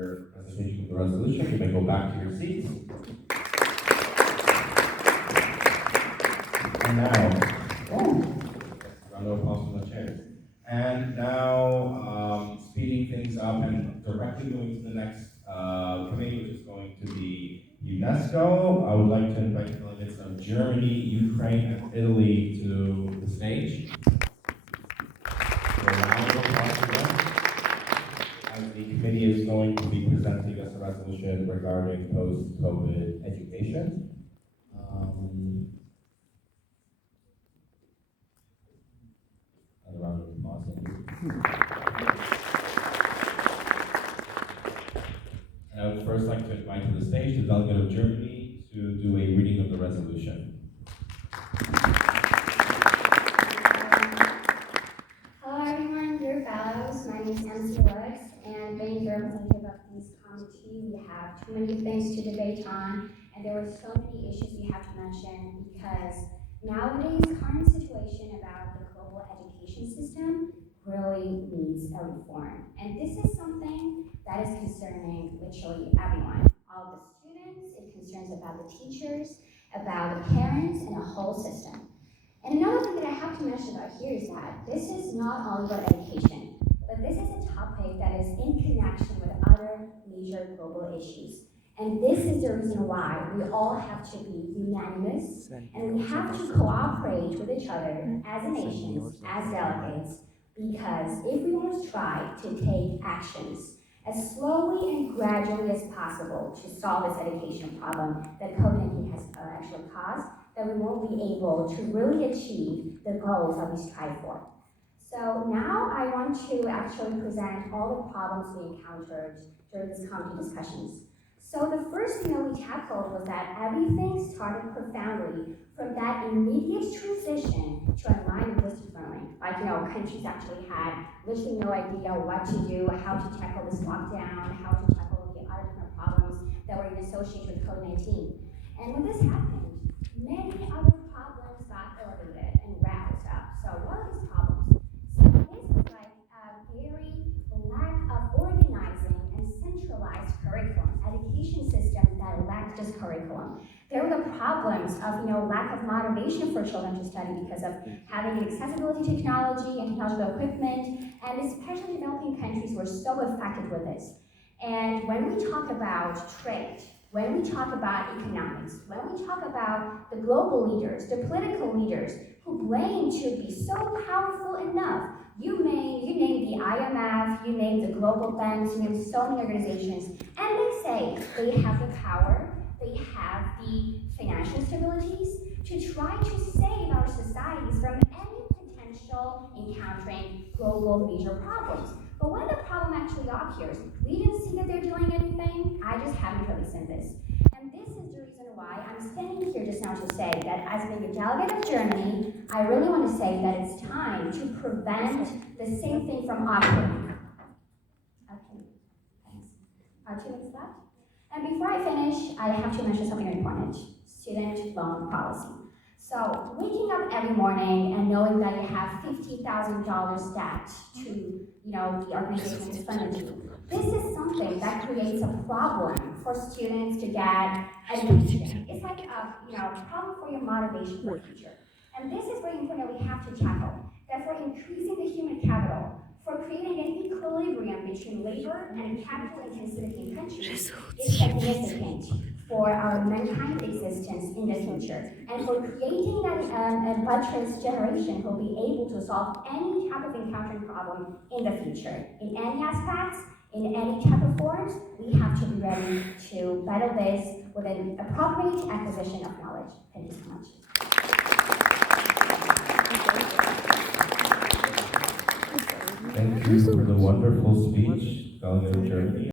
your presentation of the resolution. You may go back to your seats. And now, round of applause from the chairs. And now, speeding things up and directly moving to the next committee, which is going to be UNESCO. I would like to invite delegates of Germany, Ukraine, and Italy to the stage. A round of applause for them. As the committee is going to be presenting us a resolution regarding post-COVID education. Another round of applause. And I would first like to invite to the stage the delegate of Germany to do a reading of the resolution. Hello everyone, dear fellows. My name is MC Lewis, and being the representative of this committee, we have too many things to debate on, and there were so many issues we have to mention because nowadays, current situation about the global education system really needs a reform. And this is something that is concerning literally everyone. All the students, it concerns about the teachers, about the parents, and the whole system. And another thing that I have to mention about here is that this is not only about education, but this is a topic that is in connection with other major global issues. And this is the reason why we all have to be unanimous, and we have to cooperate with each other as a nation, as delegates, because if we want to try to take actions as slowly and gradually as possible to solve this education problem that COVID-19 has actually caused, that we won't be able to really achieve the goals that we strive for. So now I want to actually present all the problems we encountered during this committee discussions. So the first thing that we tackled was that everything started profoundly from that immediate transition to online and distance learning. Like, countries actually had literally no idea what to do, how to tackle this lockdown, how to tackle the other kind of problems that were associated with COVID-19. And when this happened, many other problems got elevated and roused up. So what are these problems? So this is like a very lack of organizing and centralized curriculum, education system that lacked this curriculum. There were the problems of lack of motivation for children to study because of having accessibility to technology and technological equipment, and especially developing countries were so affected with this. And when we talk about trade, when we talk about economics, when we talk about the global leaders, the political leaders who claim to be so powerful enough, you name the IMF, you name the global banks, you name so many organizations, and they say they have the power, they have the financial stabilities to try to save our societies from any potential encountering global major problems. But when the problem actually occurs, we didn't see that they're doing anything. I just haven't really seen this. And this is the reason why I'm standing here just now to say that as being a delegate of Germany, I really want to say that it's time to prevent the same thing from occurring. Okay, thanks. 2 minutes left. And before I finish, I have to mention something important: student loan policy. So waking up every morning and knowing that you have $50,000 debt to the organization is funded to, this is something that creates a problem for students to get education. It's like a problem for your motivation for the future. And this is very important that we have to tackle. That for increasing the human capital, for creating an equilibrium between labor and capital-intensive countries is significant for our mankind existence in the future, and for creating that a buttress generation who will be able to solve any type of encountering problem in the future. In any aspects, in any type of forms, we have to be ready to battle this with an appropriate acquisition of knowledge. Thank you so much. Thank you for the wonderful speech, Delegate of Germany.